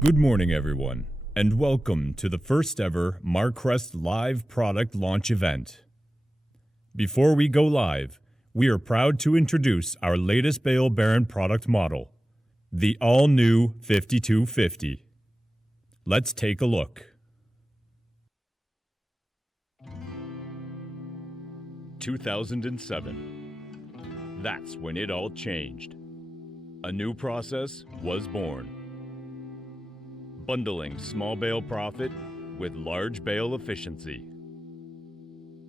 Good morning, everyone, and welcome to the first ever Marcrest live product launch event. Before we go live, we are proud to introduce our latest Bale Baron product model, the all-new 5250. Let's take a look. 2007. That's when it all changed. A new process was born. Bundling small bale profit with large bale efficiency.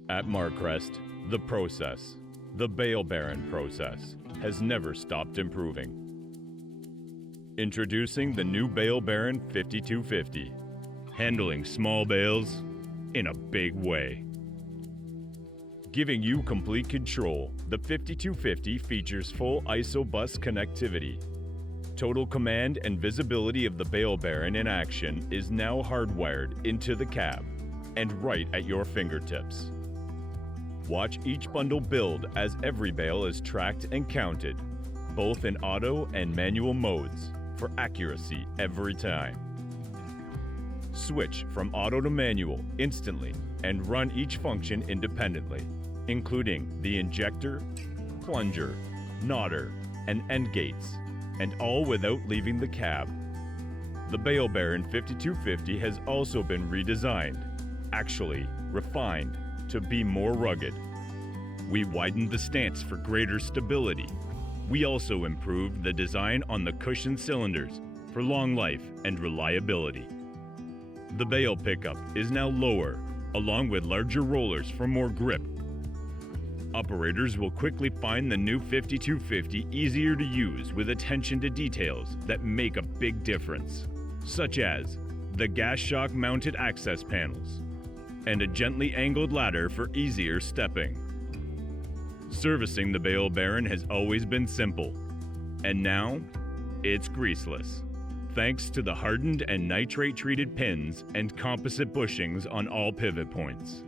At Marcrest, the process, the Bale Baron process, has never stopped improving. Introducing the new Bale Baron 5250, handling small bales in a big way. Giving you complete control, the 5250 features full ISO bus connectivity. Total command and visibility of the Bale Baron in action is now hardwired into the cab and right at your fingertips. Watch each bundle build as every bale is tracked and counted, both in auto and manual modes, for accuracy every time. Switch from auto to manual instantly and run each function independently, including the injector, plunger, knotter, and end gates, and all without leaving the cab. The Bale Baron 5250 has also been redesigned, actually refined, to be more rugged. We widened the stance for greater stability. We also improved the design on the cushion cylinders for long life and reliability. The bale pickup is now lower, along with larger rollers for more grip. Operators will quickly find the new 5250 easier to use with attention to details that make a big difference, such as the gas shock mounted access panels and a gently angled ladder for easier stepping. Servicing the Bale Baron has always been simple, and now it's greaseless, thanks to the hardened and nitrate treated pins and composite bushings on all pivot points.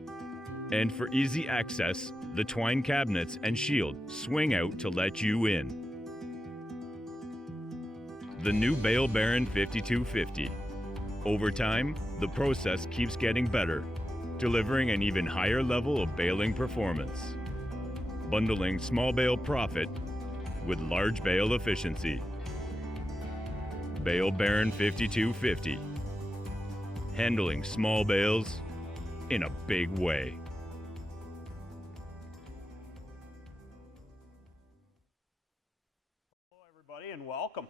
And for easy access, the twine cabinets and shield swing out to let you in. The new Bale Baron 5250. Over time, the process keeps getting better, delivering an even higher level of baling performance. Bundling small bale profit with large bale efficiency. Bale Baron 5250. Handling small bales in a big way. And welcome.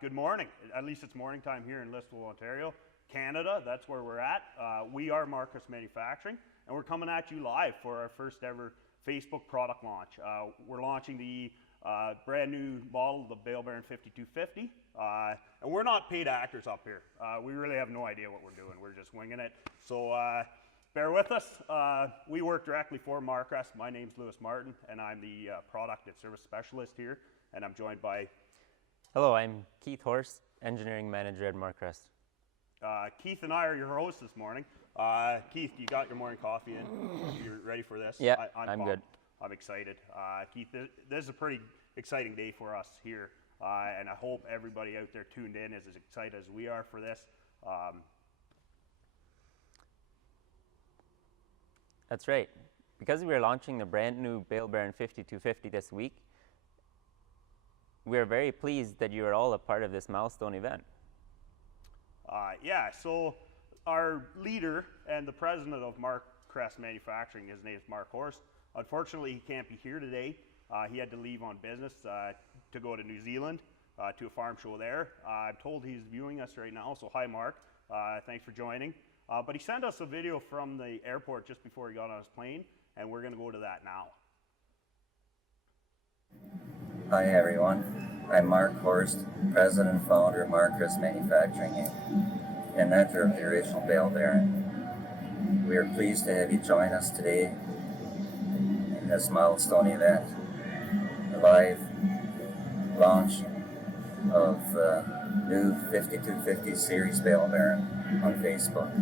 Good morning. At least it's morning time here in Listowel, Ontario, Canada. That's where we're at. We are Marcrest Manufacturing, and we're coming at you live for our first ever Facebook product launch. We're launching the brand new model, the Bale Baron 5250, and we're not paid actors up here. We really have no idea what we're doing. We're just winging it. So bear with us. We work directly for Marcrest. My name's Lewis Martin, and I'm the product and service specialist here, and I'm joined by Hello, I'm Keith Horst, Engineering Manager at Marcrest. Keith and I are your hosts this morning. Keith, you got your morning coffee in? You're ready for this? Yeah, I'm good. I'm excited. Keith, this is a pretty exciting day for us here, and I hope everybody out there tuned in is as excited as we are for this. That's right. Because we are launching the brand new Bale Baron 5250 this week, we are very pleased that you are all a part of this milestone event. Yeah, so our leader and the president of Marcrest Manufacturing, his name is Mark Horst. Unfortunately, he can't be here today. He had to leave on business to go to New Zealand to a farm show there. I'm told he's viewing us right now, so hi Mark. Thanks for joining. But he sent us a video from the airport just before he got on his plane, and we're going to go to that now. Hi everyone, I'm Mark Horst, President and Founder of Marcrest Manufacturing Inc. and inventor of the original Bale Baron. We are pleased to have you join us today in this milestone event, the live launch of new 5250 Series Bale Baron on Facebook.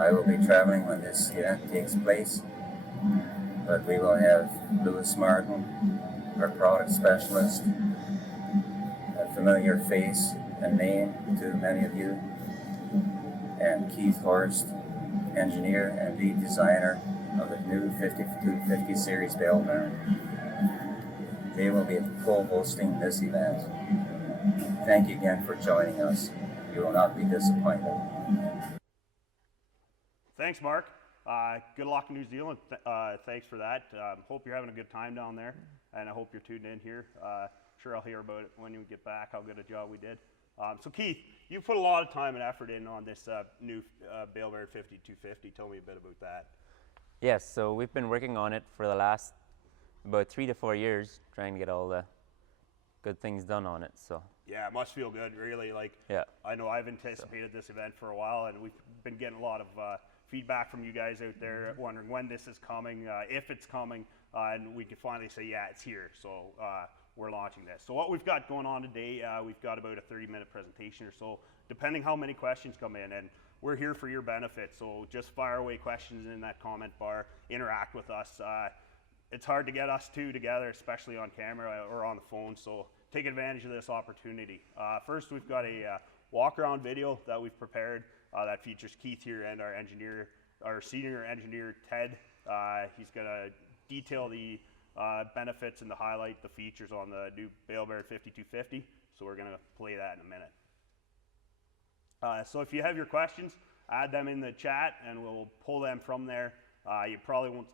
I will be traveling when this event takes place, but we will have Lewis Martin, our product specialist, a familiar face a name to many of you, and Keith Horst, engineer and lead designer of the new 5250 series Bale Baron. They will be co-hosting this event. Thank you again for joining us. You will not be disappointed. Thanks, Mark. Good luck in New Zealand. Thanks for that. Hope you're having a good time down there, and I hope you're tuned in here. Sure, I'll hear about it when we get back, how good a job we did. So Keith, you put a lot of time and effort in on this new Bale Baron 5250. Tell me a bit about that. Yes, so we've been working on it for the last about 3 to 4 years, trying to get all the good things done on it. So yeah, it must feel good, really. Like, yeah, I know I've anticipated this event for a while, and we've been getting a lot of feedback from you guys out there, wondering when this is coming, if it's coming, and we can finally say, yeah, it's here. So we're launching this. So what we've got going on today, we've got about a 30-minute presentation or so, depending how many questions come in, and we're here for your benefit. So just fire away questions in that comment bar, interact with us. It's hard to get us two together, especially on camera or on the phone, so take advantage of this opportunity. First, we've got a walk-around video that we've prepared that features Keith here and our senior engineer, Ted. He's going to detail the benefits and highlight the features on the new Bale Baron 5250, so we're going to play that in a minute. So if you have your questions, add them in the chat and we'll pull them from there. You probably won't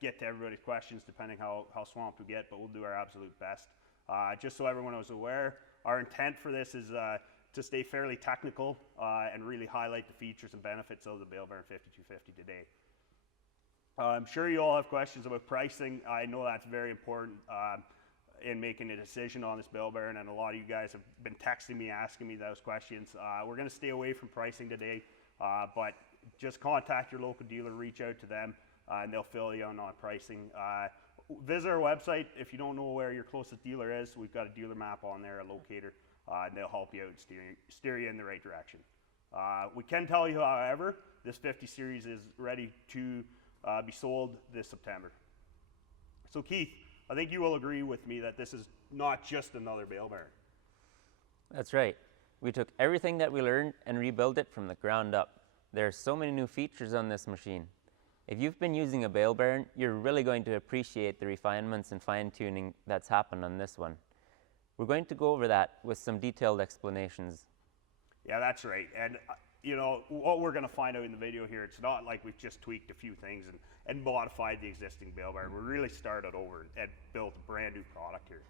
get to everybody's questions depending how swamped we get, but we'll do our absolute best. Just so everyone is aware, our intent for this is to stay fairly technical and really highlight the features and benefits of the Bale Baron 5250 today. I'm sure you all have questions about pricing. I know that's very important in making a decision on this Bale Baron, and a lot of you guys have been texting me, asking me those questions. We're going to stay away from pricing today, but just contact your local dealer, reach out to them, and they'll fill you in on pricing. Visit our website. If you don't know where your closest dealer is, we've got a dealer map on there, a locator, and they'll help you out and steer you in the right direction. We can tell you, however, this 50 series is ready to be sold this September. So Keith, I think you will agree with me that this is not just another Bale Baron. that's right. We took everything that we learned and rebuilt it from the ground up. There are so many new features on this machine. If you've been using a Bale Baron, you're really going to appreciate the refinements and fine-tuning that's happened on this one. We're going to go over that with some detailed explanations. Yeah, that's right. And you know, what we're going to find out in the video here, it's not like we've just tweaked a few things and modified the existing Bale Baron. We really started over and built a brand new product here.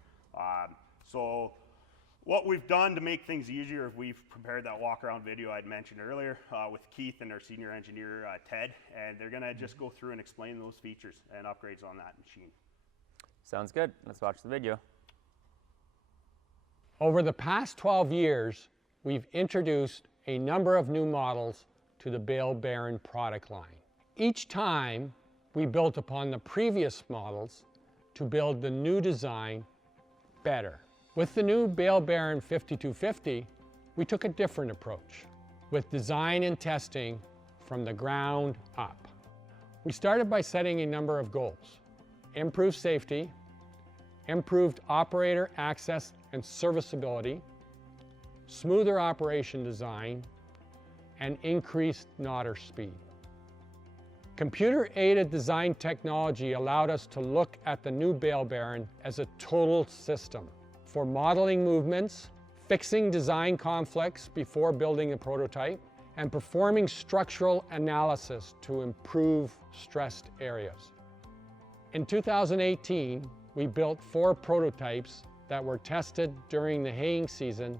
So what we've done to make things easier, we've prepared that walk-around video I'd mentioned earlier with Keith and our senior engineer, Ted, and they're going to just go through and explain those features and upgrades on that machine. Sounds good. Let's watch the video. Over the past 12 years, we've introduced a number of new models to the Bale Baron product line. Each time, we built upon the previous models to build the new design better. With the new Bale Baron 5250, we took a different approach, with design and testing from the ground up. We started by setting a number of goals: improved safety, improved operator access and serviceability, smoother operation design, and increased knotter speed. Computer-aided design technology allowed us to look at the new Bale Baron as a total system for modeling movements, fixing design conflicts before building a prototype, and performing structural analysis to improve stressed areas. In 2018, we built 4 prototypes that were tested during the haying season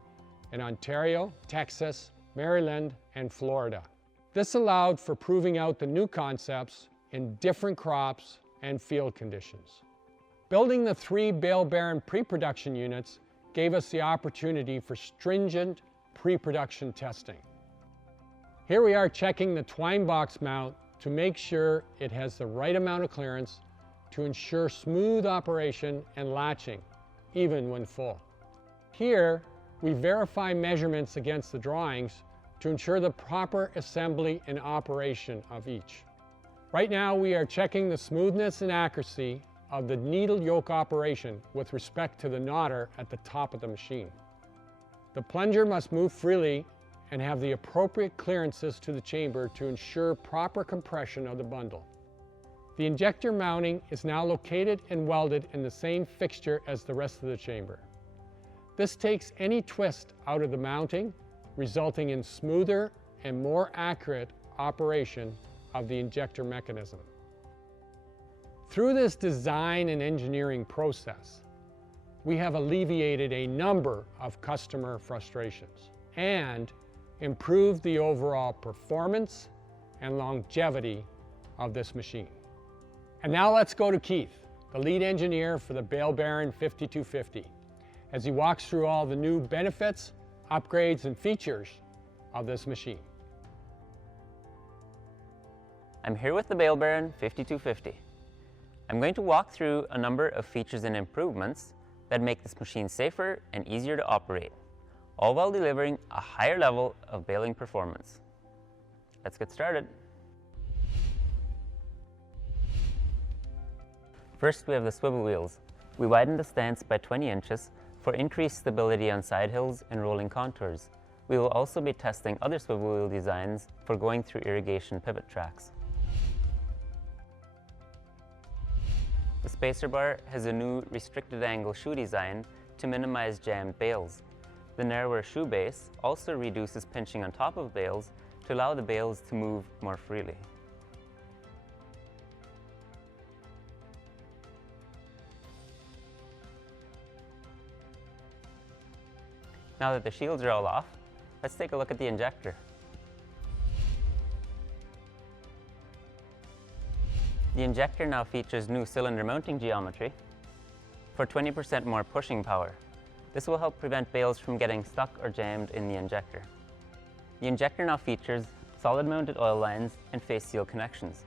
in Ontario, Texas, Maryland, and Florida. This allowed for proving out the new concepts in different crops and field conditions. Building the 3 Bale Baron pre-production units gave us the opportunity for stringent pre-production testing. Here we are checking the twine box mount to make sure it has the right amount of clearance to ensure smooth operation and latching, even when full. Here, we verify measurements against the drawings to ensure the proper assembly and operation of each. Right now, we are checking the smoothness and accuracy of the needle yoke operation with respect to the knotter at the top of the machine. The plunger must move freely and have the appropriate clearances to the chamber to ensure proper compression of the bundle. The injector mounting is now located and welded in the same fixture as the rest of the chamber. This takes any twist out of the mounting, resulting in smoother and more accurate operation of the injector mechanism. Through this design and engineering process, we have alleviated a number of customer frustrations and improved the overall performance and longevity of this machine. And now let's go to Keith, the lead engineer for the Bale Baron 5250, as he walks through all the new benefits, upgrades, and features of this machine. I'm here with the Bale Baron 5250. I'm going to walk through a number of features and improvements that make this machine safer and easier to operate, all while delivering a higher level of baling performance. Let's get started. First, we have the swivel wheels. We widened the stance by 20 inches for increased stability on side hills and rolling contours. We will also be testing other swivel wheel designs for going through irrigation pivot tracks. The spacer bar has a new restricted angle shoe design to minimize jammed bales. The narrower shoe base also reduces pinching on top of bales to allow the bales to move more freely. Now that the shields are all off, let's take a look at the injector. The injector now features new cylinder mounting geometry for 20% more pushing power. This will help prevent bales from getting stuck or jammed in the injector. The injector now features solid mounted oil lines and face seal connections.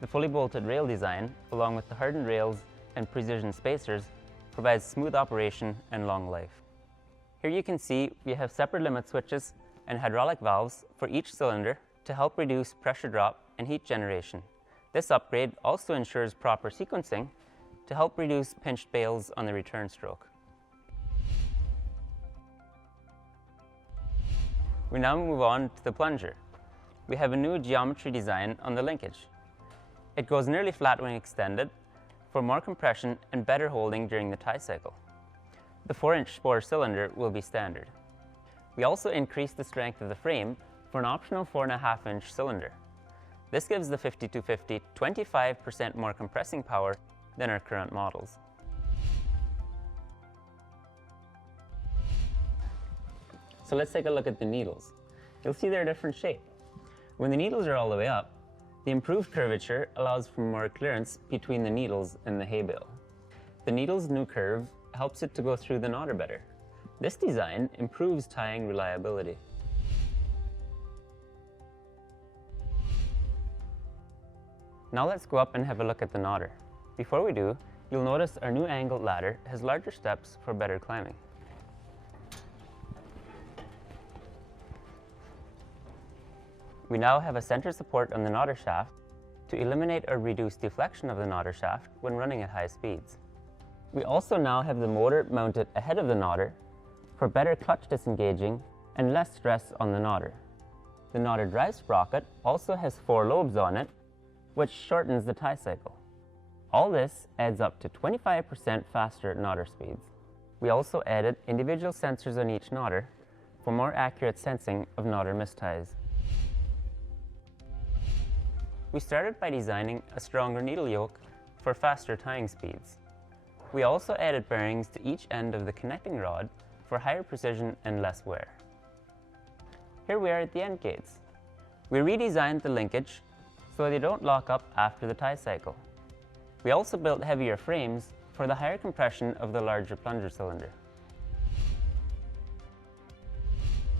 The fully bolted rail design, along with the hardened rails and precision spacers, provides smooth operation and long life. Here you can see we have separate limit switches and hydraulic valves for each cylinder to help reduce pressure drop and heat generation. This upgrade also ensures proper sequencing to help reduce pinched bales on the return stroke. We now move on to the plunger. We have a new geometry design on the linkage. It goes nearly flat when extended for more compression and better holding during the tie cycle. The 4-inch bore cylinder will be standard. We also increased the strength of the frame for an optional 4.5-inch cylinder. This gives the 5250 25% more compressing power than our current models. So let's take a look at the needles. You'll see they're a different shape. When the needles are all the way up, the improved curvature allows for more clearance between the needles and the hay bale. The needle's new curve helps it to go through the knotter better. This design improves tying reliability. Now let's go up and have a look at the knotter. Before we do, you'll notice our new angled ladder has larger steps for better climbing. We now have a center support on the knotter shaft to eliminate or reduce deflection of the knotter shaft when running at high speeds. We also now have the motor mounted ahead of the knotter for better clutch disengaging and less stress on the knotter. The knotter drive sprocket also has 4 lobes on it, which shortens the tie cycle. All this adds up to 25% faster knotter speeds. We also added individual sensors on each knotter for more accurate sensing of knotter misties. We started by designing a stronger needle yoke for faster tying speeds. We also added bearings to each end of the connecting rod for higher precision and less wear. Here we are at the end gates. We redesigned the linkage so they don't lock up after the tie cycle. We also built heavier frames for the higher compression of the larger plunger cylinder.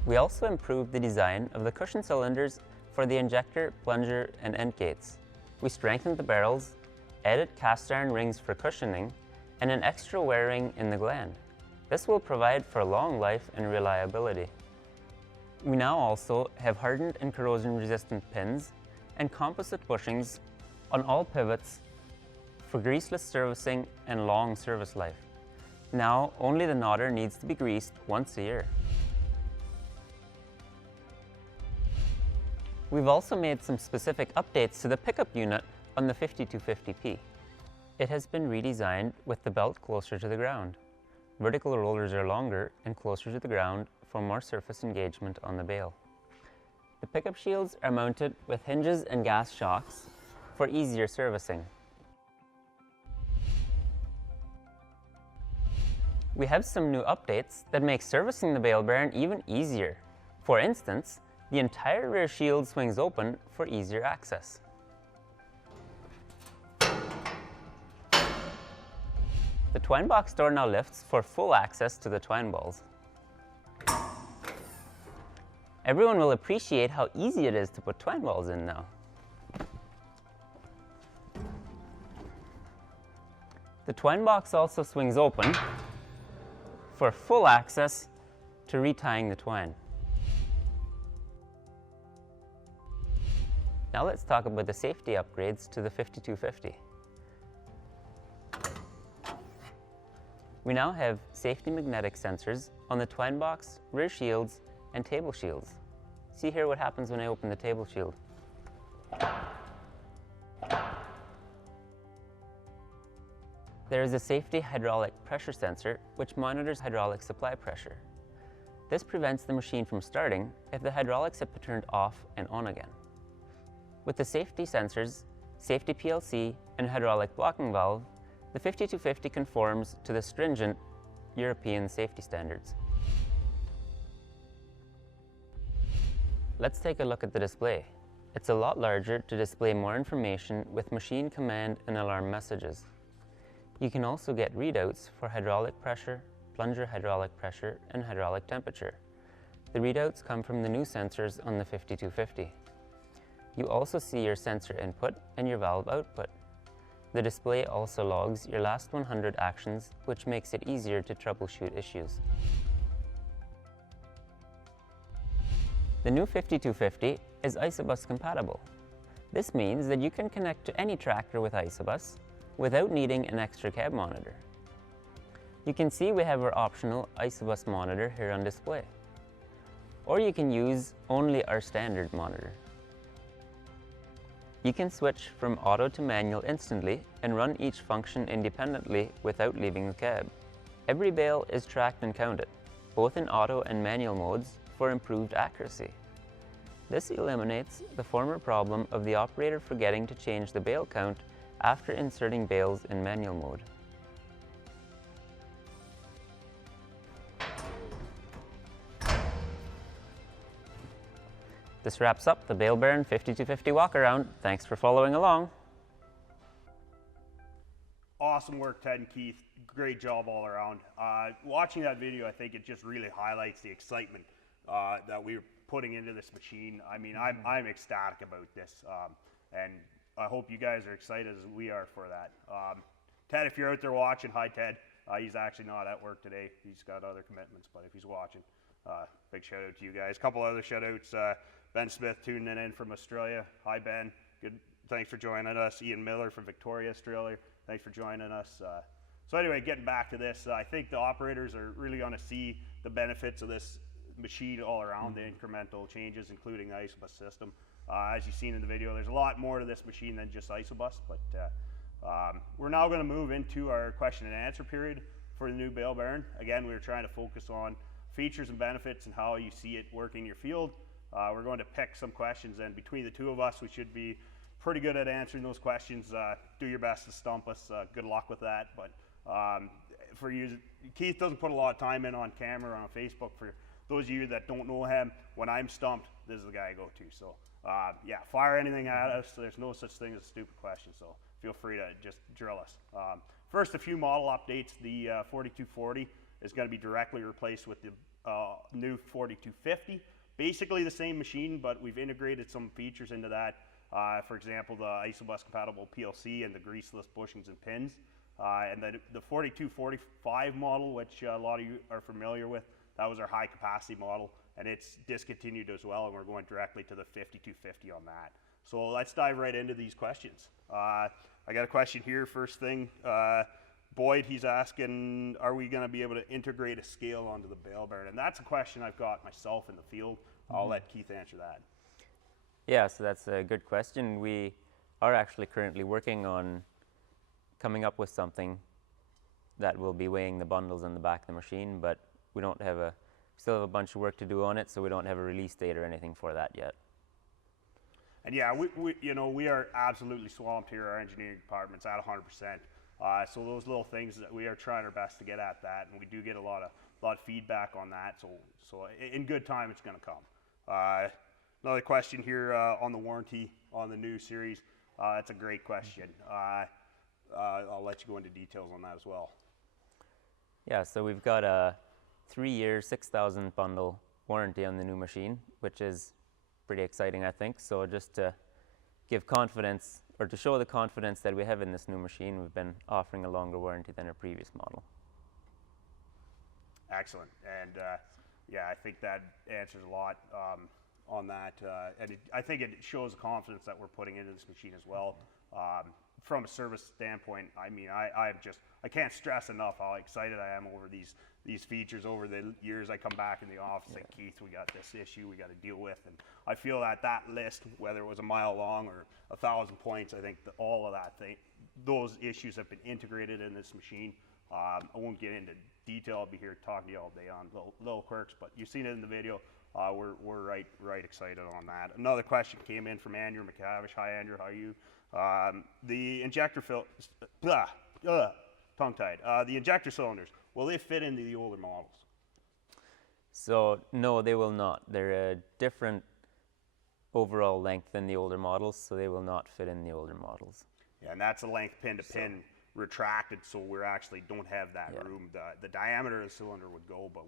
We also improved the design of the cushion cylinders for the injector, plunger, and end gates. We strengthened the barrels, added cast iron rings for cushioning, and an extra wear ring in the gland. This will provide for long life and reliability. We now also have hardened and corrosion-resistant pins and composite bushings on all pivots for greaseless servicing and long service life. Now, only the knotter needs to be greased once a year. We've also made some specific updates to the pickup unit on the 5250P. It has been redesigned with the belt closer to the ground. Vertical rollers are longer and closer to the ground for more surface engagement on the bale. The pickup shields are mounted with hinges and gas shocks for easier servicing. We have some new updates that make servicing the Bale Baron even easier. For instance, the entire rear shield swings open for easier access. The twine box door now lifts for full access to the twine balls. Everyone will appreciate how easy it is to put twine balls in now. The twine box also swings open for full access to retying the twine. Now let's talk about the safety upgrades to the 5250. We now have safety magnetic sensors on the twine box, rear shields, and table shields. See here what happens when I open the table shield. There is a safety hydraulic pressure sensor which monitors hydraulic supply pressure. This prevents the machine from starting if the hydraulics have been turned off and on again. With the safety sensors, safety PLC, and hydraulic blocking valve, the 5250 conforms to the stringent European safety standards. Let's take a look at the display. It's a lot larger to display more information with machine command and alarm messages. You can also get readouts for hydraulic pressure, plunger hydraulic pressure, and hydraulic temperature. The readouts come from the new sensors on the 5250. You also see your sensor input and your valve output. The display also logs your last 100 actions, which makes it easier to troubleshoot issues. The new 5250 is Isobus compatible. This means that you can connect to any tractor with Isobus without needing an extra cab monitor. You can see we have our optional Isobus monitor here on display. Or you can use only our standard monitor. You can switch from auto to manual instantly and run each function independently without leaving the cab. Every bale is tracked and counted, both in auto and manual modes, for improved accuracy. This eliminates the former problem of the operator forgetting to change the bale count after inserting bales in manual mode. This wraps up the Bale Baron 5250 walk around. Thanks for following along. Awesome work, Ted and Keith. Great job all around. Watching that video, I think it just really highlights the excitement that we're putting into this machine. I mean, I'm ecstatic about this, and I hope you guys are excited as we are for that. Ted, if you're out there watching, hi Ted. He's actually not at work today. He's got other commitments, but if he's watching, big shout out to you guys. A couple other shout outs. Ben Smith tuning in from Australia. Hi Ben, good. Thanks for joining us. Ian Miller from Victoria, Australia. Thanks for joining us. So anyway, getting back to this, I think the operators are really going to see the benefits of this machine all around, the incremental changes, including the Isobus system. As you've seen in the video, there's a lot more to this machine than just Isobus, but we're now going to move into our question and answer period for the new Bale Baron. Again, we're trying to focus on features and benefits and how you see it working in your field. We're going to pick some questions, and between the two of us, we should be pretty good at answering those questions. Do your best to stump us. Good luck with that. But for you, Keith doesn't put a lot of time in on camera or on Facebook. For those of you that don't know him, when I'm stumped, this is the guy I go to. So yeah, fire anything at us. There's no such thing as a stupid question, so feel free to just drill us. First, a few model updates. The 4240 is going to be directly replaced with the new 4250. Basically the same machine, but we've integrated some features into that. For example, the Isobus compatible PLC and the greaseless bushings and pins. And the 4245 model, which a lot of you are familiar with, that was our high capacity model, and it's discontinued as well, and we're going directly to the 5250 on that. So let's dive right into these questions. I got a question here, first thing. Boyd, he's asking, are we going to be able to integrate a scale onto the Bale Baron? And that's a question I've got myself in the field. I'll let Keith answer that. Yeah, so that's a good question. We are actually currently working on coming up with something that will be weighing the bundles on the back of the machine, but we still have a bunch of work to do on it, so we don't have a release date or anything for that yet. And yeah, we are absolutely swamped here. Our engineering department's at 100%. So those little things that we are trying our best to get at that, and we do get a lot of feedback on that. So in good time, it's going to come. Another question here on the warranty on the new series. That's a great question. I'll let you go into details on that as well. Yeah, so we've got a 3-year, 6,000 bundle warranty on the new machine, which is pretty exciting, I think. So just to give confidence, or to show the confidence that we have in this new machine, we've been offering a longer warranty than our previous model. Excellent. And yeah, I think that answers a lot on that. And I think it shows the confidence that we're putting into this machine as well. From a service standpoint, I mean, I can't stress enough how excited I am over these features. Over the years, I come back in the office and Keith, we got this issue we got to deal with, and I feel that list, whether it was a mile long or 1,000 points, I think all of those issues have been integrated in this machine. I won't get into detail. I'll be here talking to you all day on little quirks, but you've seen it in the video. We're right excited on that. Another question came in from Andrew McCavish. Hi, Andrew. How are you? The injector tongue-tied. The injector cylinders, will they fit into the older models? So no, they will not. They're a different overall length than the older models, so they will not fit in the older models. Yeah, and that's a length pin-to-pin retracted, so we actually don't have that room. The diameter of the cylinder would go, but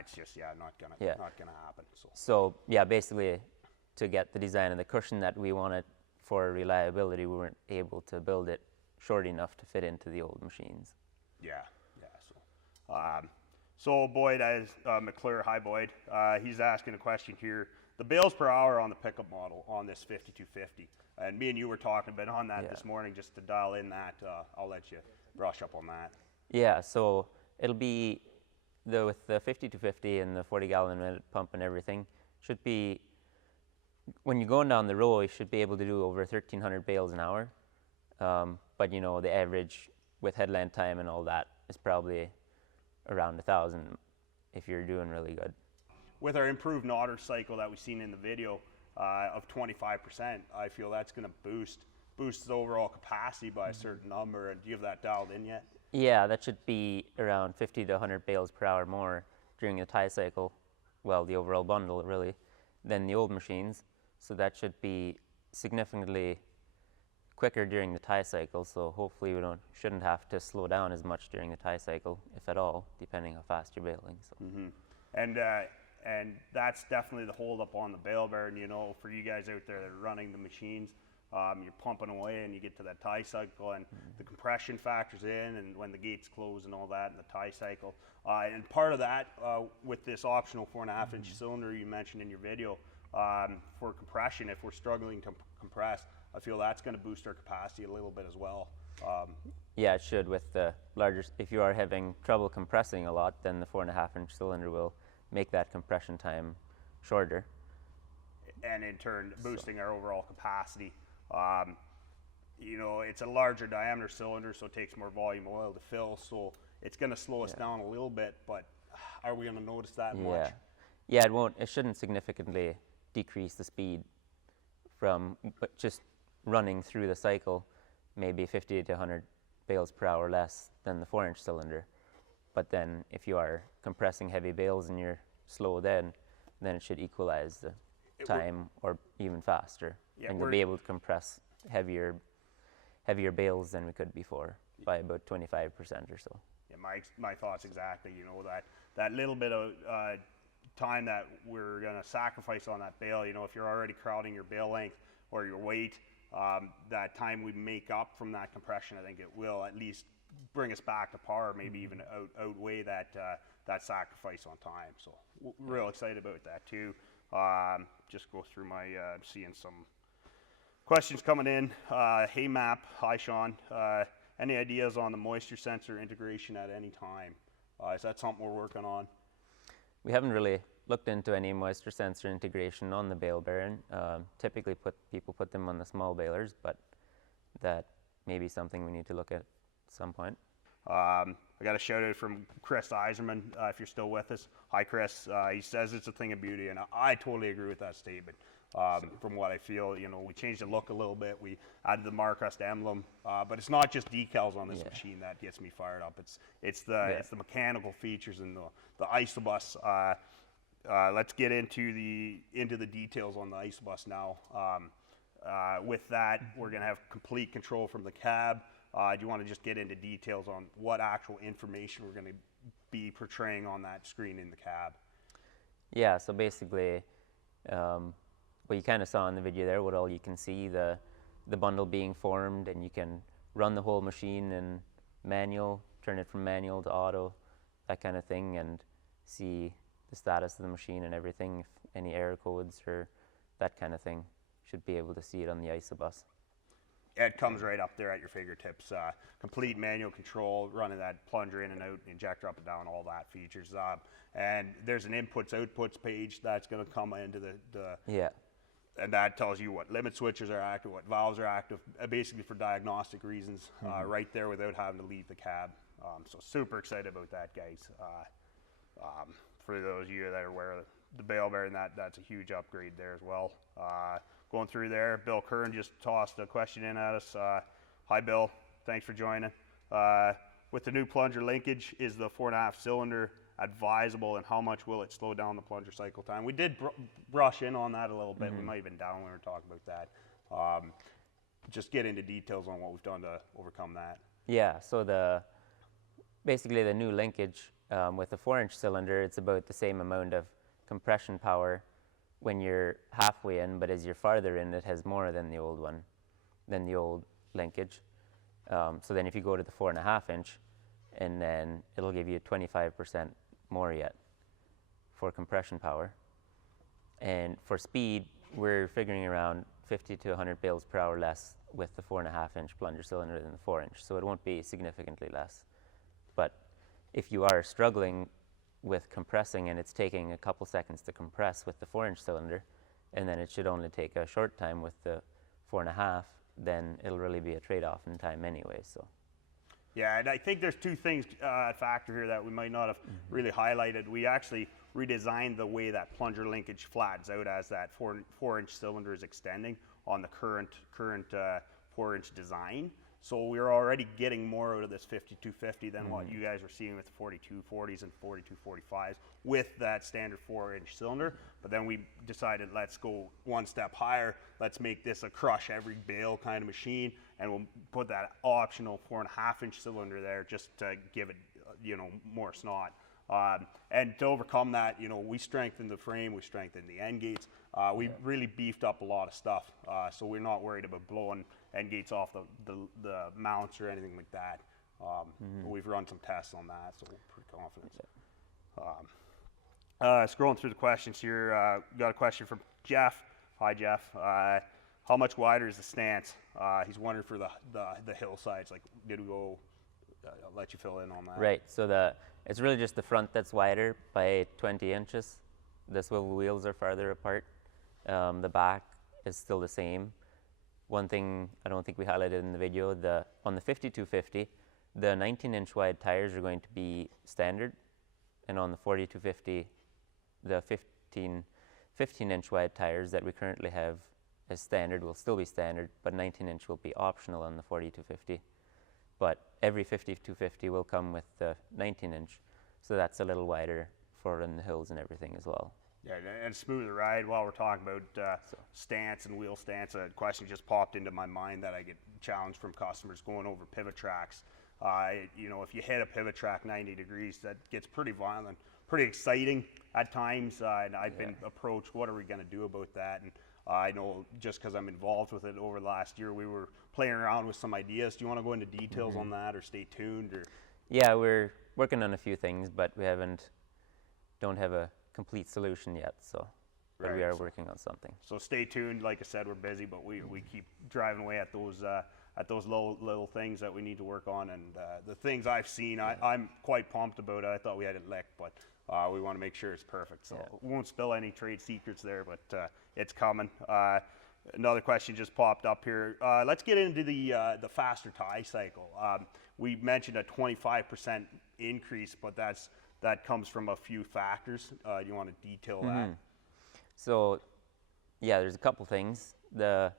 it's just not gonna happen. So yeah, basically, to get the design of the cushion that we wanted for reliability, we weren't able to build it short enough to fit into the old machines. So Boyd McClure, hi Boyd. He's asking a question here. The bales per hour on the pickup model on this 5250, and me and you were talking a bit on that this morning, just to dial in that. I'll let you brush up on that. Yeah, so it'll be with the 5250 and the 40-gallon minute pump and everything, should be, when you're going down the row, you should be able to do over 1,300 bales an hour. But the average with headland time and all that is probably around 1,000 if you're doing really good. With our improved nodder cycle that we've seen in the video of 25%, I feel that's going to boost the overall capacity by a certain number. And do you have that dialed in yet? Yeah, that should be around 50 to 100 bales per hour more during the tie cycle, well, the overall bundle really, than the old machines. So that should be significantly quicker during the tie cycle, so hopefully we shouldn't have to slow down as much during the tie cycle, if at all, depending how fast you're baling. So. And that's definitely the hold up on the Bale Baron, for you guys out there that are running the machines. You're pumping away and you get to that tie cycle, and the compression factors in, and when the gates close and all that in the tie cycle. And part of that, with this optional 4.5-inch cylinder you mentioned in your video, for compression, if we're struggling to compress, I feel that's going to boost our capacity a little bit as well. Yeah, it should. With the larger, if you are having trouble compressing a lot, then the 4.5-inch cylinder will make that compression time shorter. And in turn, boosting our overall capacity. It's a larger diameter cylinder, so it takes more volume oil to fill, so it's going to slow us down a little bit, but are we going to notice that much? Yeah, it won't. It shouldn't significantly decrease the speed from just running through the cycle, maybe 50 to 100 bales per hour less than the 4-inch cylinder. But then if you are compressing heavy bales and you're slow then it should equalize the time or even faster. And you'll be able to compress heavier bales than we could before by about 25% or so. Yeah, my thoughts exactly. That little bit of time that we're going to sacrifice on that bale, if you're already crowding your bale length or your weight, that time we make up from that compression, I think it will at least bring us back to par, maybe even outweigh that sacrifice on time. So real excited about that too. Just go through my, seeing some questions coming in. Hey Map, hi Sean. Any ideas on the moisture sensor integration at any time? Is that something we're working on? We haven't really looked into any moisture sensor integration on the Bale Baron. Typically people put them on the small balers, but that may be something we need to look at some point. I got a shout out from Chris Eiserman, if you're still with us. Hi, Chris. He says it's a thing of beauty, and I totally agree with that statement. From what I feel, you know, we changed the look a little bit. We added the Marcrest emblem, but it's not just decals on this machine that gets me fired up. It's the mechanical features and the isobus. Let's get into the details on the isobus now. With that, we're going to have complete control from the cab. Do you want to just get into details on what actual information we're going to be portraying on that screen in the cab? Yeah, so basically, what you kind of saw in the video there, what all you can see, the bundle being formed, and you can run the whole machine in manual, turn it from manual to auto, that kind of thing, and see the status of the machine and everything, if any error codes or that kind of thing. Should be able to see it on the isobus. It comes right up there at your fingertips. Complete manual control, running that plunger in and out, injector up and down, all that features. And there's an inputs/outputs page that's going to come into the and that tells you what limit switches are active, what valves are active, basically for diagnostic reasons, right there without having to leave the cab. So super excited about that, guys. For those of you that are aware of the Bale Baron, that's a huge upgrade there as well. Going through there, Bill Curran just tossed a question in at us. Hi, Bill. Thanks for joining. With the new plunger linkage, is the 4.5 cylinder advisable, and how much will it slow down the plunger cycle time? We did brush in on that a little bit. We might have been down when we were talking about that. Just get into details on what we've done to overcome that. Yeah, so basically the new linkage with the 4-inch cylinder, it's about the same amount of compression power when you're halfway in, but as you're farther in, it has more than the old one, than the old linkage. So then if you go to the 4.5 inch, and then it'll give you 25% more yet for compression power. And for speed, we're figuring around 50 to 100 bales per hour less with the 4.5 inch plunger cylinder than the 4 inch, so it won't be significantly less. But if you are struggling with compressing and it's taking a couple seconds to compress with the 4-inch cylinder, and then it should only take a short time with the 4.5, then it'll really be a trade-off in time anyway. So. Yeah, and I think there's two things at factor here that we might not have really highlighted. We actually redesigned the way that plunger linkage flattens out as that 4-inch cylinder is extending on the current 4-inch design. So we're already getting more out of this 5250 than what you guys were seeing with the 4240s and 4245s with that standard 4-inch cylinder. But then we decided, let's go one step higher. Let's make this a crush every bale kind of machine, and we'll put that optional 4.5-inch cylinder there just to give it, more snot. And to overcome that, we strengthened the frame, we strengthened the end gates. We really beefed up a lot of stuff, so we're not worried about blowing end gates off the mounts or anything like that. We've run some tests on that, so we're pretty confident. Scrolling through the questions here, got a question from Jeff. Hi, Jeff. How much wider is the stance? He's wondering for the hillsides. Like, did we go? I'll let you fill in on that. Right. So it's really just the front that's wider by 20 inches. The swivel wheels are farther apart. The back is still the same. One thing I don't think we highlighted in the video, on the 5250, the 19-inch wide tires are going to be standard, and on the 4250, the 15-inch wide tires that we currently have as standard will still be standard, but 19-inch will be optional on the 4250. But every 5250 will come with the 19-inch, so that's a little wider for in the hills and everything as well. Yeah, and smoother ride. While we're talking about stance and wheel stance, a question just popped into my mind that I get challenged from customers going over pivot tracks. If you hit a pivot track 90 degrees, that gets pretty violent, pretty exciting at times. And I've been approached, what are we going to do about that? And I know just because I'm involved with it over the last year, we were playing around with some ideas. Do you want to go into details on that, or stay tuned? Or? Yeah, we're working on a few things, but we don't have a complete solution yet, but we are working on something. So stay tuned. Like I said, we're busy, but we keep driving away at those little things that we need to work on. And the things I've seen, I'm quite pumped about it. I thought we had it licked, but We want to make sure it's perfect. So Yeah. we won't spill any trade secrets there, but it's coming. Another question just popped up here. Let's get into the faster tie cycle. We mentioned a 25% increase, but that comes from a few factors. You want to detail that? So, yeah, there's a couple things. The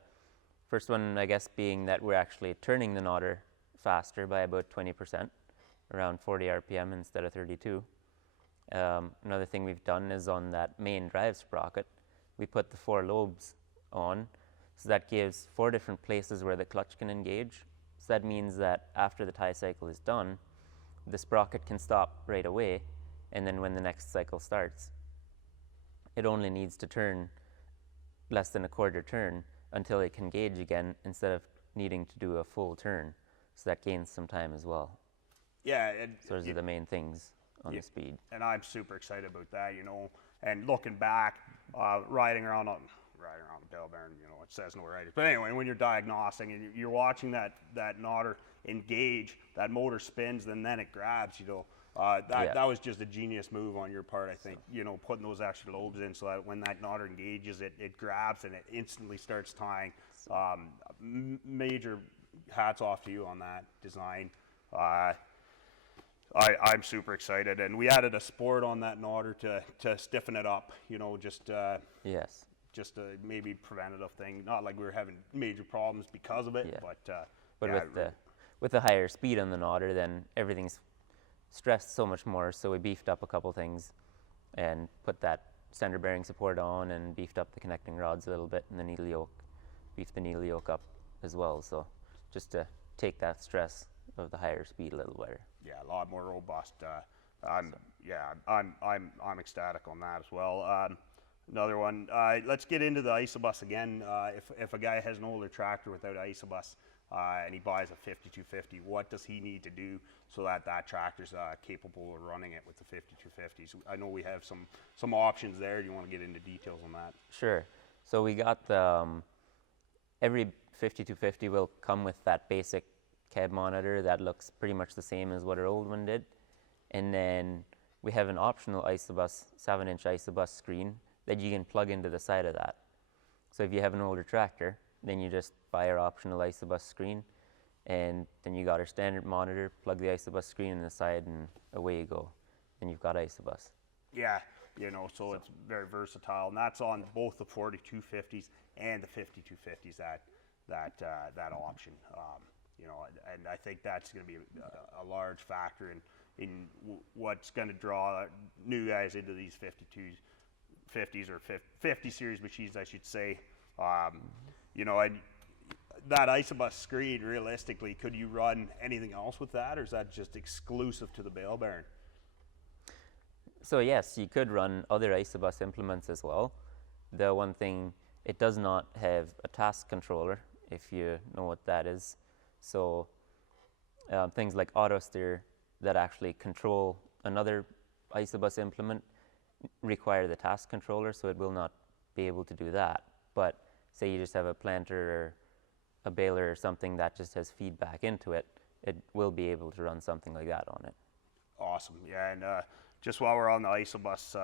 first one, I guess, being that we're actually turning the nodder faster by about 20%, around 40 RPM instead of 32. Another thing we've done is on that main drive sprocket, we put the 4 lobes on, so that gives 4 different places where the clutch can engage. So that means that after the tie cycle is done, the sprocket can stop right away, and then when the next cycle starts, it only needs to turn less than a quarter turn until it can gauge again, instead of needing to do a full turn. So that gains some time as well. Yeah. So those are the main things on the speed. And I'm super excited about that, you know. And looking back, riding around the Bale Baron, you know, it says no right. But anyway, when you're diagnosing and you're watching that nodder engage, that motor spins, and then it grabs, you know. That was just a genius move on your part, I think. You know, putting those extra lobes in so that when that nodder engages, it grabs and it instantly starts tying. Major hats off to you on that design. I'm super excited, and we added a sport on that nodder to stiffen it up. You know, just Yes. just a maybe preventative thing. Not like we were having major problems because of it, Yeah. but But with the higher speed on the nodder, then everything's stressed so much more. So we beefed up a couple things and put that center bearing support on, and beefed up the connecting rods a little bit, and the needle yoke, beefed the needle yoke up as well. So just to take that stress of the higher speed a little better. Yeah, a lot more robust. I'm ecstatic on that as well. Another one. Let's get into the isobus again. If a guy has an older tractor without isobus and he buys a 5250, what does he need to do so that tractor's capable of running it with the 5250s? I know we have some options there. Do you want to get into details on that? Sure. So we got the every 5250 will come with that basic cab monitor that looks pretty much the same as what our old one did, and then we have an optional isobus 7-inch isobus screen that you can plug into the side of that. So if you have an older tractor, then you just buy our optional isobus screen, and then you got our standard monitor, plug the isobus screen in the side, and away you go. Then you've got isobus. Yeah, you know, so it's very versatile, and that's on both the 4250s and the 5250s. That option, you know, and I think that's going to be a large factor in what's going to draw new guys into these 50s or 50 series machines, I should say. You know, and that isobus screen, realistically, could you run anything else with that, or is that just exclusive to the Bale Baron? So yes, you could run other isobus implements as well. The one thing, it does not have a task controller, if you know what that is. So things like auto steer that actually control another isobus implement require the task controller, so it will not be able to do that. But say you just have a planter or a baler or something that just has feedback into it, it will be able to run something like that on it. Awesome. Yeah, and just while we're on the isobus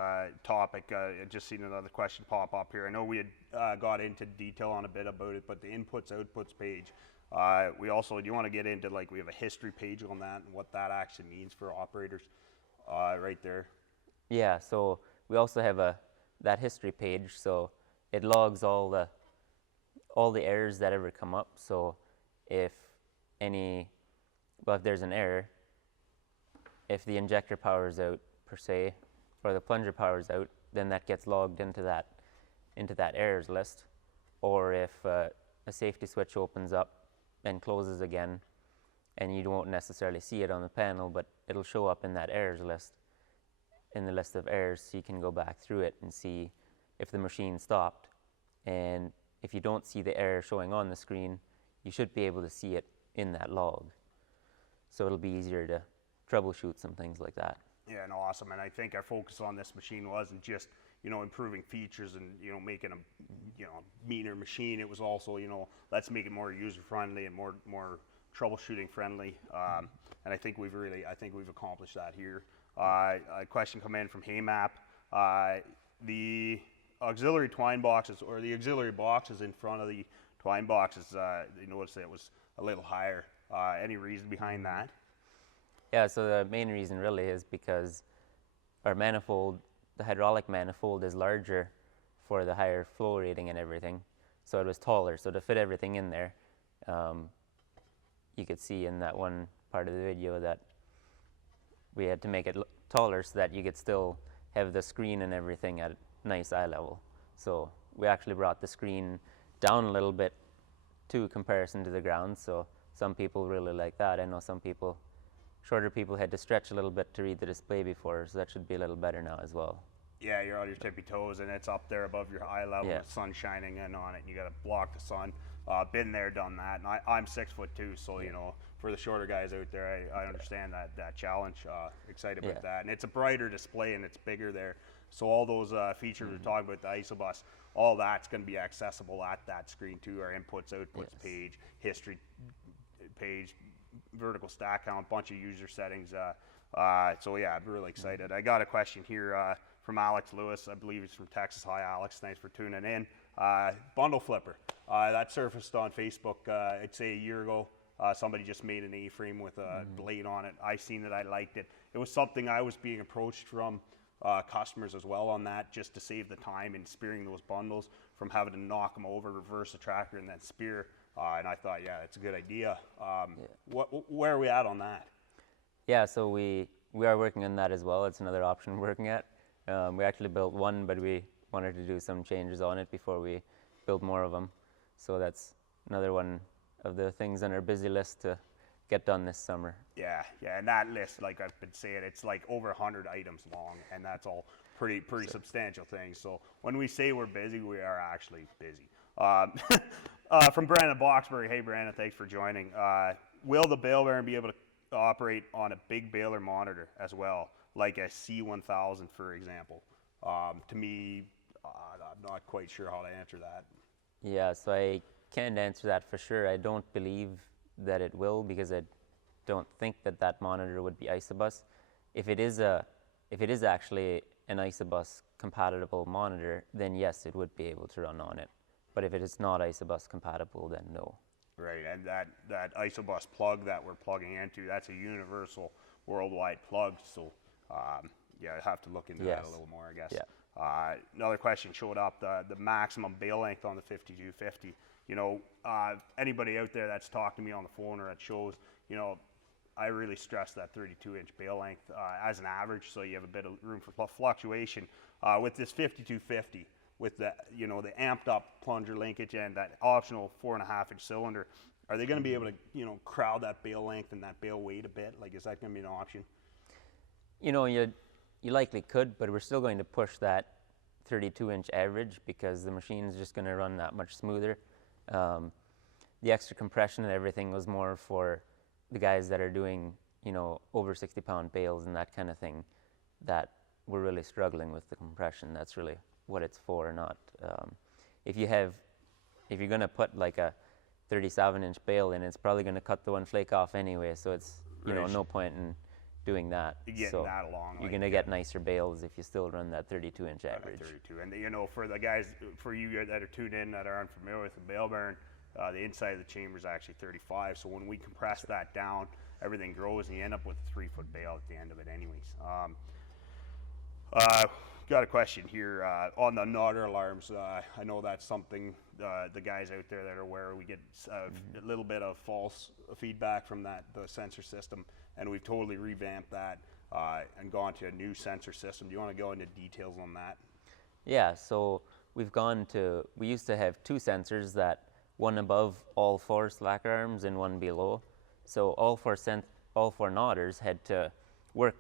topic, I just seen another question pop up here. I know we had got into detail on a bit about it, but the inputs outputs page, we also, do you want to get into, like, we have a history page on that and what that actually means for operators right there? Yeah, so we also have that history page, so it logs all the errors that ever come up. So if there's an error, if the injector powers out per se, or the plunger powers out, then that gets logged into that errors list. Or if a safety switch opens up and closes again, and you won't necessarily see it on the panel, but it'll show up in that errors list, in the list of errors, so you can go back through it and see if the machine stopped. And if you don't see the error showing on the screen, you should be able to see it in that log. So it'll be easier to troubleshoot some things like that. Yeah, no, awesome. And I think our focus on this machine wasn't just, you know, improving features and, you know, making a, you know, meaner machine. It was also, you know, let's make it more user friendly and more troubleshooting friendly. And I think we've accomplished that here. A question come in from Haymap. The auxiliary twine boxes, or the auxiliary boxes in front of the twine boxes, they noticed that it was a little higher. Any reason behind that? Yeah, so the main reason really is because our manifold, the hydraulic manifold, is larger for the higher flow rating and everything. So it was taller. So to fit everything in there, you could see in that one part of the video that we had to make it taller so that you could still have the screen and everything at a nice eye level. So we actually brought the screen down a little bit to comparison to the ground. So some people really like that. I know some people, shorter people, had to stretch a little bit to read the display before, so that should be a little better now as well. Yeah, you're on your tippy toes, and it's up there above your eye level. Yeah. The sun shining in on it, and you got to block the sun. Been there, done that. And I'm 6'2", so you know, for the shorter guys out there, I understand that challenge. Excited about that, and it's a brighter display and it's bigger there. So all those features we're talking about, the isobus, all that's going to be accessible at that screen too. Our inputs, outputs page, history page, vertical stack count, bunch of user settings. So yeah, I'm really excited. I got a question here from Alex Lewis. I believe he's from Texas. Hi, Alex. Thanks for tuning in. Bundle flipper. That surfaced on Facebook, I'd say a year ago. Somebody just made an A-frame with a blade on it. I seen it. I liked it. It was something I was being approached from customers as well on that, just to save the time in spearing those bundles from having to knock them over, reverse the tractor, and then spear. And I thought, yeah, it's a good idea. Where are we at on that? Yeah, so we are working on that as well. It's another option we're working at. We actually built one, but we wanted to do some changes on it before we build more of them. So that's another one of the things on our busy list to get done this summer. Yeah, and that list, like I've been saying, it's like over 100 items long, and that's all pretty substantial things. So when we say we're busy, we are actually busy. From Brandon Boxbury, hey Brandon, thanks for joining. Will the Bale Baron be able to operate on a big baler monitor as well, like a C1000, for example? To me, I'm not quite sure how to answer that. Yeah, so I can't answer that for sure. I don't believe that it will, because I don't think that monitor would be isobus. If it is actually an isobus compatible monitor, then yes, it would be able to run on it. But if it is not isobus compatible, then no. Right, and that isobus plug that we're plugging into, that's a universal worldwide plug. So yeah, I have to look into that a little more, I guess. Yeah. Another question showed up, the maximum bale length on the 5250. You know, anybody out there that's talked to me on the phone or at shows, you know, I really stress that 32-inch bale length as an average, so you have a bit of room for fluctuation. With this 5250, with the, you know, the amped up plunger linkage and that optional 4.5-inch cylinder, are they going to be able to, you know, crowd that bale length and that bale weight a bit? Like, is that going to be an option? You know, you likely could, but we're still going to push that 32-inch average because the machine is just going to run that much smoother. The extra compression and everything was more for the guys that are doing, you know, over 60-pound bales and that kind of thing, that we're really struggling with the compression. That's really what it's for, not if you're going to put like a 37-inch bale in, it's probably going to cut the one flake off anyway, so it's, you know, no point in doing that. You're getting so that along. you're going to get nicer bales if you still run that 32-inch average. 32, and you know, for the guys, for you that are tuned in that are unfamiliar with the Bale Baron, the inside of the chamber is actually 35. So when we compress that down, everything grows, and you end up with a 3-foot bale at the end of it, anyways. Got a question here on the nodder alarms. I know that's something the guys out there that are aware, we get a little bit of false feedback from the sensor system, and we've totally revamped that and gone to a new sensor system. Do you want to go into details on that? Yeah, so we used to have two sensors, one above all 4 slack arms and one below. So all four nodders had to work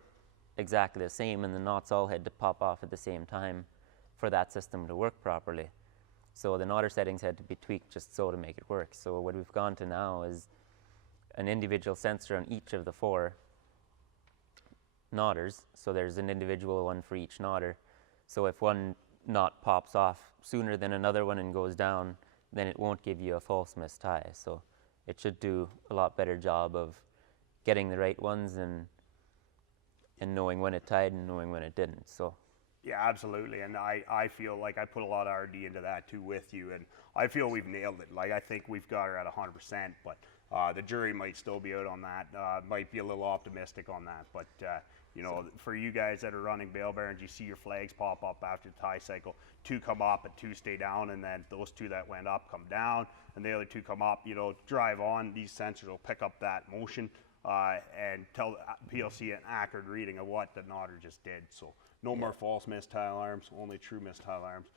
exactly the same, and the knots all had to pop off at the same time for that system to work properly. So the nodder settings had to be tweaked just so to make it work. So what we've gone to now is an individual sensor on each of the 4 nodders. So there's an individual one for each nodder. So if one knot pops off sooner than another one and goes down, then it won't give you a false mistie. So it should do a lot better job of getting the right ones. And and knowing when it tied and knowing when it didn't. So Yeah, absolutely. And I feel like I put a lot of R&D into that too with you, and I feel we've nailed it. Like, I think we've got her at 100%, but the jury might still be out on that. Might be a little optimistic on that, but you know, for you guys that are running Bale Barons, you see your flags pop up after the tie cycle. 2 come up and 2 stay down, and then those 2 that went up come down, and the other 2 come up. You know, drive on. These sensors will pick up that motion and tell the PLC an accurate reading of what the nodder just did. So no more false mistile alarms, only true mistile alarms.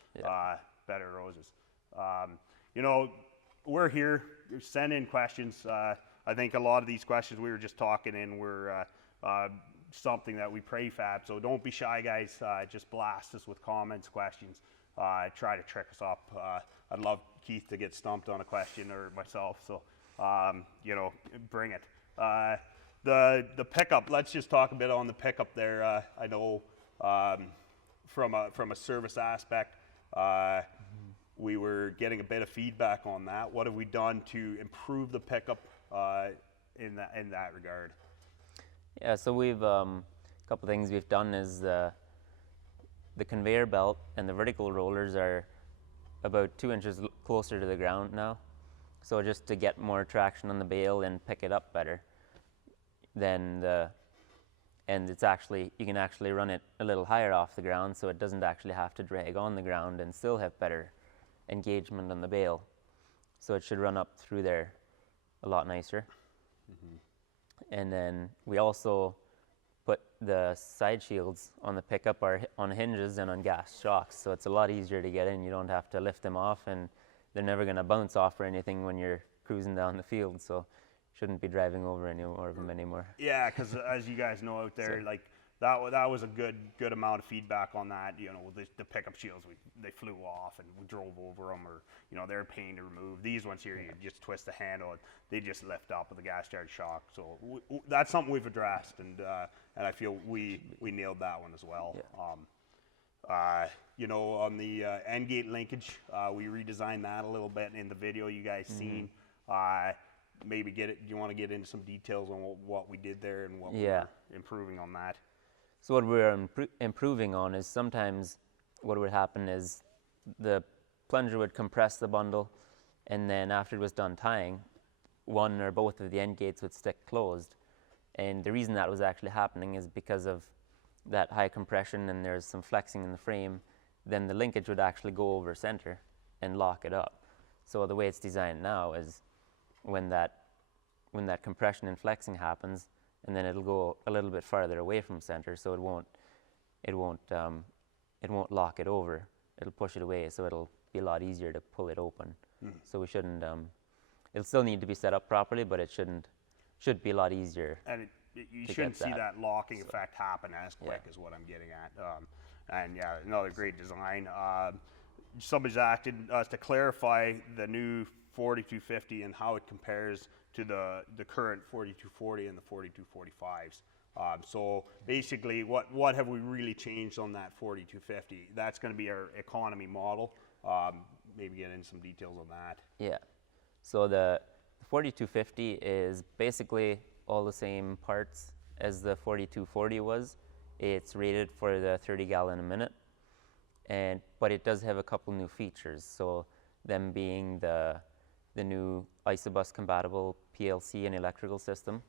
Better roses. You know, we're here. Send in questions. I think a lot of these questions we were just talking in were something that we prefab. So don't be shy, guys. Just blast us with comments, questions. Try to trick us up. I'd love Keith to get stumped on a question, or myself. So you know, bring it. The pickup. Let's just talk a bit on the pickup there. I know from a service aspect, we were getting a bit of feedback on that. What have we done to improve the pickup in that regard? yeah, so we've a couple things we've done is the conveyor belt and the vertical rollers are about 2 inches closer to the ground now. So just to get more traction on the bale and pick it up better. And it's actually, you can actually run it a little higher off the ground, so it doesn't actually have to drag on the ground and still have better engagement on the bale. So it should run up through there a lot nicer. And then we also put the side shields on the pickup are on hinges and on gas shocks, so it's a lot easier to get in. You don't have to lift them off, and they're never going to bounce off or anything when you're cruising down the field. So shouldn't be driving over any more of them anymore. Yeah, because as you guys know out there, like that was a good amount of feedback on that. You know, the pickup shields, they flew off and we drove over them, or you know, they're a pain to remove. These ones here, you just twist the handle and they just lift up with the gas charge shock. So that's something we've addressed, and I feel we nailed that one as well. Yeah. You know, on the end gate linkage, we redesigned that a little bit in the video you guys seen. Maybe do you want to get into some details on what we did there and what we're improving on that? So what we're improving on is sometimes what would happen is the plunger would compress the bundle, and then after it was done tying, one or both of the end gates would stick closed. And the reason that was actually happening is because of that high compression, and there's some flexing in the frame. Then the linkage would actually go over center and lock it up. So the way it's designed now is when that compression and flexing happens, and then it'll go a little bit farther away from center, so it won't lock it over. It'll push it away, so it'll be a lot easier to pull it open. So we shouldn't. It'll still need to be set up properly, but it should be a lot easier. And you shouldn't see that locking effect happen as quick is what I'm getting at. And yeah, another great design. Somebody's asked us to clarify the new 4250 and how it compares to the current 4240 and the 4245s. So basically, what have we really changed on that 4250? That's going to be our economy model. Maybe get into some details on that. Yeah. So the 4250 is basically all the same parts as the 4240 was. It's rated for the 30 gallon a minute, but it does have a couple new features. So them being the new Isobus compatible PLC and electrical system,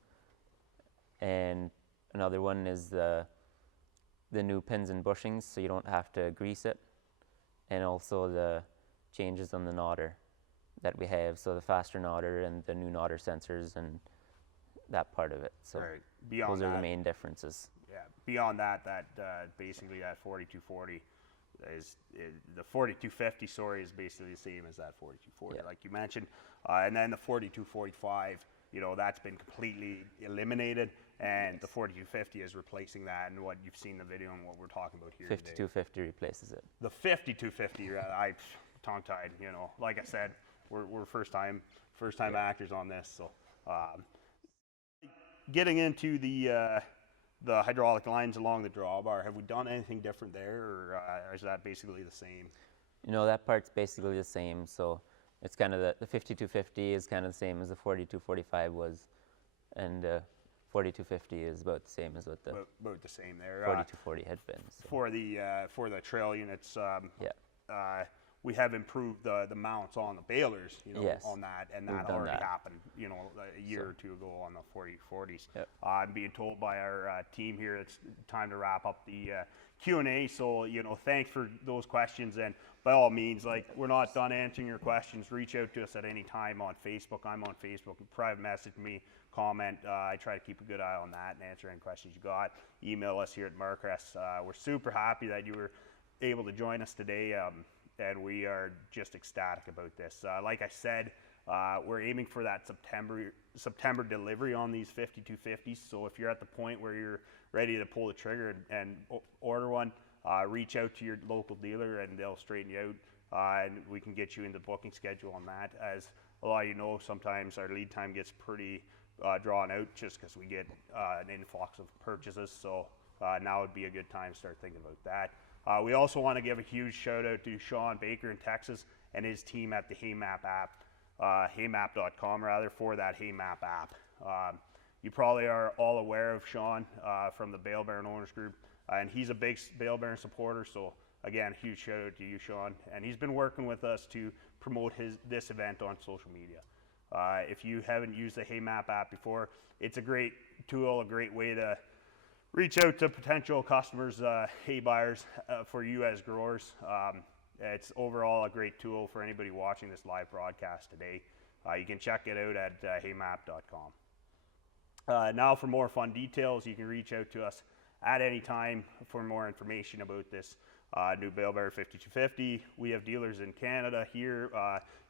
and another one is the new pins and bushings, so you don't have to grease it, and also the changes on the nodder that we have, so the faster nodder and the new nodder sensors and that part of it. So beyond those are that, the main differences. Yeah, beyond that, basically that 4240 is the 4250. Sorry, is basically the same as that 4240, like you mentioned, and then the 4245. You know, that's been completely eliminated, and the 4250 is replacing that, and what you've seen in the video and what we're talking about here 5250 replaces it. The 5250, I tongue-tied. You know, like I said, we're first time actors on this. So, getting into the hydraulic lines along the drawbar, have we done anything different there, or is that basically the same? You know, that part's basically the same. So it's kind of the 5250 is kind of the same as the 4245 was, and 4250 is about the same as what the About the same there. 4240 had been. So. For the trail units, Yeah. we have improved the mounts on the balers, Yes. on that, and We've that done already that. happened, a year or two ago on the 4040s. Yep. I'm being told by our team here it's time to wrap up the Q&A. So thanks for those questions, and by all means, we're not done answering your questions. Reach out to us at any time on Facebook. I'm on Facebook. Private message me, comment. I try to keep a good eye on that and answer any questions you got. Email us here at Marcrest. We're super happy that you were able to join us today. And we are just ecstatic about this. Like I said, we're aiming for that September delivery on these 5250s. So if you're at the point where you're ready to pull the trigger and order one, reach out to your local dealer and they'll straighten you out, and we can get you in the booking schedule on that. As a lot of you know, sometimes our lead time gets pretty drawn out just because we get an influx of purchases. So now would be a good time to start thinking about that. We also want to give a huge shout out to Sean Baker in Texas and his team at the HeyMap app, heymap.com rather, for that HeyMap app. You probably are all aware of Sean from the Bale Baron Owners Group, and he's a big Bale Baron supporter. So again, huge shout out to you, Sean. And he's been working with us to promote this event on social media. If you haven't used the HeyMap app before, it's a great tool, a great way to reach out to potential customers, hay buyers, for you as growers. It's overall a great tool for anybody watching this live broadcast today. You can check it out at heymap.com. Now for more fun details, you can reach out to us at any time for more information about this new Bale Baron 5250. We have dealers in Canada, here,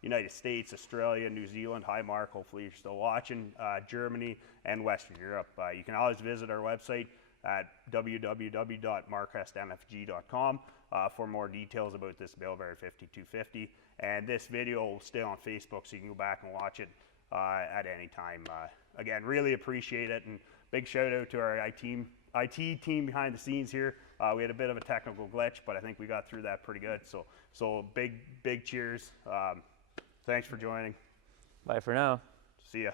United States, Australia, New Zealand. Hi Mark, hopefully you're still watching. Germany and Western Europe. You can always visit our website at www.marcrestmfg.com for more details about this Bale Baron 5250. And this video will stay on Facebook, so you can go back and watch it at any time. Again, really appreciate it, and big shout out to our IT team behind the scenes here. We had a bit of a technical glitch, but I think we got through that pretty good. So big cheers. Thanks for joining. Bye for now. See ya.